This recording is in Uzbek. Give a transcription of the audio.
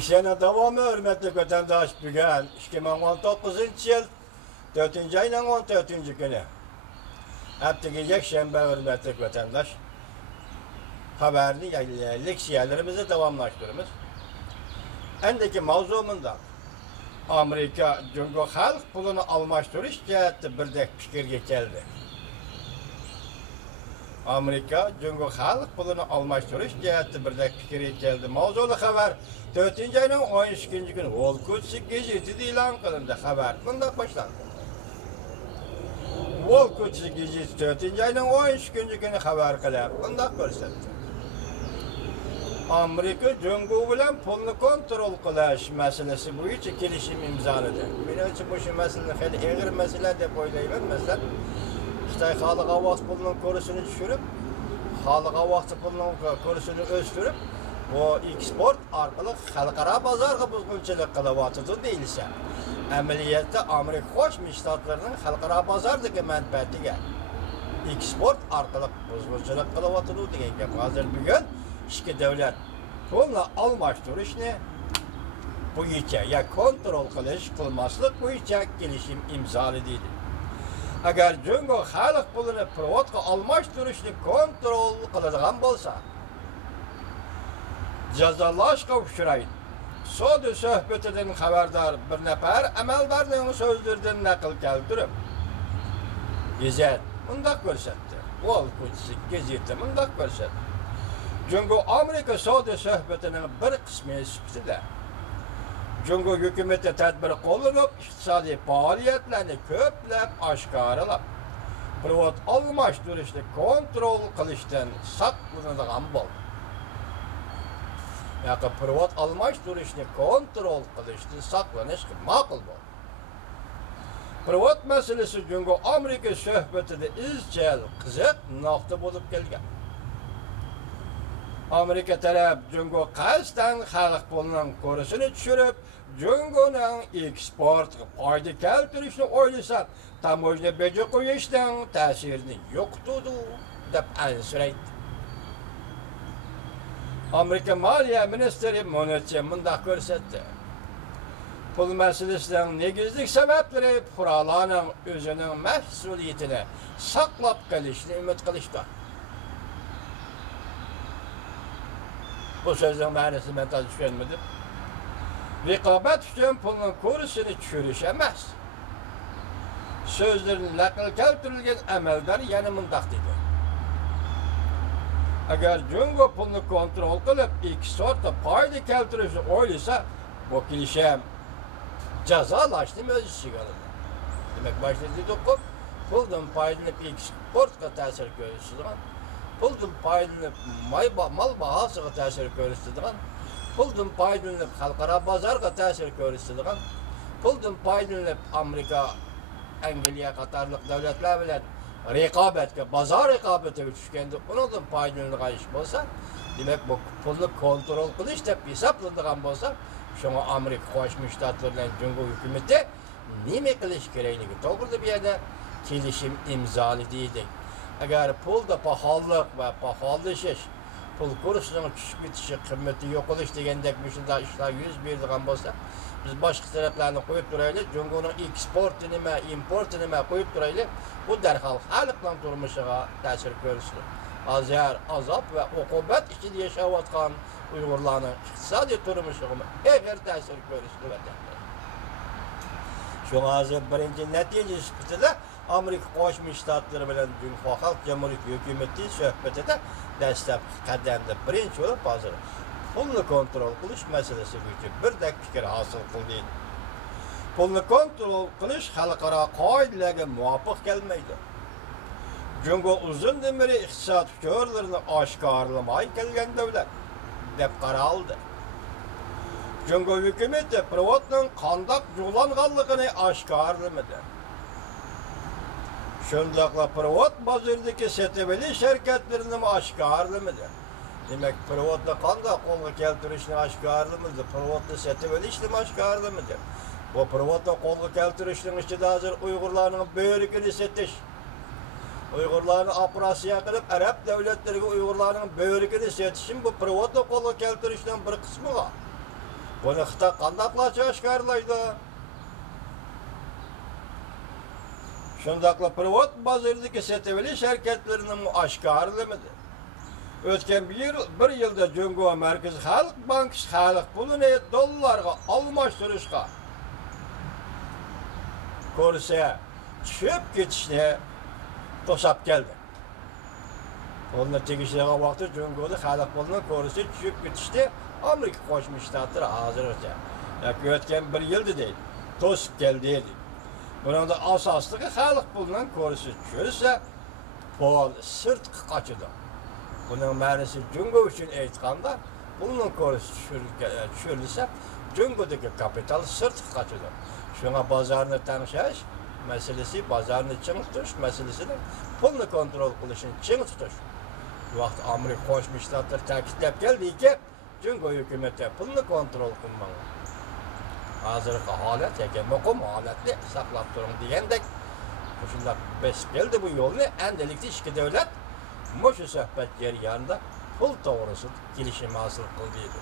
Sene devamı hürmetli vatandaş bugün 2019 yıl 4. ayının 14. günü. Hepteki yekşembe hürmetli vatandaş haberini leksiyelerimizi devamlaştırırız. Endeki mavzumunda Amerika Cumhur halk pulunu almashtırış cihette birdek fikirge geldi. Amerika Cumhur halk pulunu almashtırış cihette birdek fikirge geldi. Mavzulu haber 4. ayının 13. günü Volkutsi gazetesi ilan kılındı haber. Bunda başlandı. Volkutsi gazetesi 4. ayının 13. günü haber kıldı. Bunda görsetti. Amerika Cumhur bilen pulunu kontrol kılaş meselesi boyunca kelişim imzaladı. Benim için bu mesele hali ağır mesele de oylayman. Mesela Xitay Xalq Avaz pulunun kurusunu düşürüp, Xalq Avaz pulunun kurusunu östürüp, o eksport arkalı xalqara bazarga buzg'unchilik qilyapti deyilsa, amaliyotda Amerika Qo'shma Shtatlarning xalqaro bozordagi manfaatiga eksport orqali buzg'unchilik qilyapti degan gap. Hozir bugun ikki davlat pulni almashtirishni bo'yicha ya kontrol qilmaslik bo'yicha kelishim imzoladi. Agar Cumhur xalq pulini privatga almashtirishni kontrol qiladigan bo'lsa, jazolashga uchraydi. Sud suhbatidan xabardor bir nafar amaldorning so'zlaridan naql keltirib, gazet undaq ko'rsatdi. Volkutsi gazeti undaq ko'rsatdi. Cumhur Amerika sud suhbatining bir qismi sifatida Cumhur hukumati tadbir qo'llanib, iqtisodiy faoliyatlarni ko'plab oshkoralab, privat almashtirishni kontrol qilishdan saqlanadigan bo'ldi. Yani privat almashtirishni kontrol qilishdan saqlanish ma'qul bo'ldi. Privat masalasi Cumhur Amerika suhbatida izchil qiziq nuqta bo'lib kelgan. Amerika taraf Cumhur qasddan xalq pulining kursini tushirib, Cumhurning eksportiga foyda keltirishni o'ylasa, tamojna beji qo'yishdan ta'sirini yo'qotadi deb ansiraydi. Amerika Maliya Ministri Mnuchin mundaq ko'rsatdi. Pul masalasining negizlik sabablari fuqarolarning o'zining mas'uliyatini saqlab qolishni umid qilishdir. Bu sözün ma'nosini men to'g'ri tushunmadim. Raqobat uchun pulning kursini tushirish emas. So'zlarning naql keltirilgan amaldor yana mundaq dedi. Agar Cumhur pulni kontrol qilib, eksportga foyda keltirishni o'ylasa, bu kelishim jazolashni o'z ichiga oladi. Demak, boshida to'qib, puldan foydalanib eksportga ta'sir ko'rsatadigan, puldan foydalanib mal bahosiga ta'sir ko'rsatadigan, puldan foydalanib xalqaro bozorga ta'sir ko'rsatadigan, puldan foydalanib Amerika, Angliya qatorliq davlatlar bilan raqobatga, bozor raqobatiga tushganda undan foydalanadigan ish bo'lsa, demak bu pulni kontrol qilish deb hisoblanadigan bo'lsa, shunga Amerika Qo'shma Shtatlar bilan Cumhur hukumati nima qilish kerakligi to'g'risida bu yerda kelishim imzoladi. Agar pulda paxollik va paxollashish, pul kursining tushib ketishi, qiymati yo'qolish degandek shunday ishlar yuz beradigan bo'lsa, biz boshqa taraflarni qo'yib turaylik, Cumhurning eksporti nima, importi nima qo'yib turaylik, bu darhol xalqning turmushiga ta'sir ko'rsatadi. Hozir azob va uqubat ichida yashayotgan Uyg'urlarning iqtisodiy turmushiga og'ir ta'sir ko'rsatadi. Shu hozir birinchi natija sifatida Amerika Qo'shma Shtatlari bilan Cumhur Xalq Jamhuriyati hukumati suhbatida dastlab qadamda birinchi bo'lib hozir pulni kontrol qilish masalasi bo'yicha birdek fikr hosil qildi. Pulni kontrol qilish xalqaro qoidalarga muvofiq kelmaydi. Cumhur uzundan beri iqtisod fikrlarini oshkorlamay kelgan davlat deb qaraldi. Cumhur hukumati privatning qandoq yo'langanligini oshkorlamadi. Shundaqla privat bozordagi sotib olish shirkatlarini oshkorlamadi. Demak, privatni qanday qo'lga keltirishni oshkorlamadi, privatni sotib olishni oshkorlamadi. Bu privatni qo'lga keltirishning ichida hozir Uyg'urlarning bo'rigini sotish, Uyg'urlarni operatsiya qilib arab davlatlariga Uyg'urlarning bo'rigini sotishim bu privatni qo'lga keltirishning bir qismi. Bunu Xitay qandaqlaça aşkarlaydı? Şundaqla privat bazırdaki seteveli şirketlerinin aşkarlamadı. Ötken bir yılda Cungo Merkez Halk Bankası halk pulunu dollarga almashtırışga ko'rsa tushib ketishni to'sab keldi. Onun tegishli vaqtda Jungoda halk pulini ko'rsa tushib ketishni Amerika Qo'shma Shtatlari hozircha yoki o'tgan bir yilda deydi, to'sib keldi deydi. Bunun da asasligi halk pulidan ko'rsa tushirsa pul sirtqa qochadi. Bunun ma'nosi Jungo uchun aytganda, bunun ko'rsa tushirilsa, Jungodagi kapital sirtqa qochadi. Şuna bozorni tangshash masalasi, bozorni ching tutish masalasini, pulni kontrol qilishni ching tutish. Bu vaqt Amerika Qo'shma Shtatlari ta'kidlab keldiki, Jungo hukumati pulni kontrol qilmoqda. Hozirgi holat yoki muqim holatni saqlab turing degandek, shunday besib keldi bu yo'lni endilikda ikki davlat mushu suhbat jarayonida pul to'g'risida kelishim hosil qildi.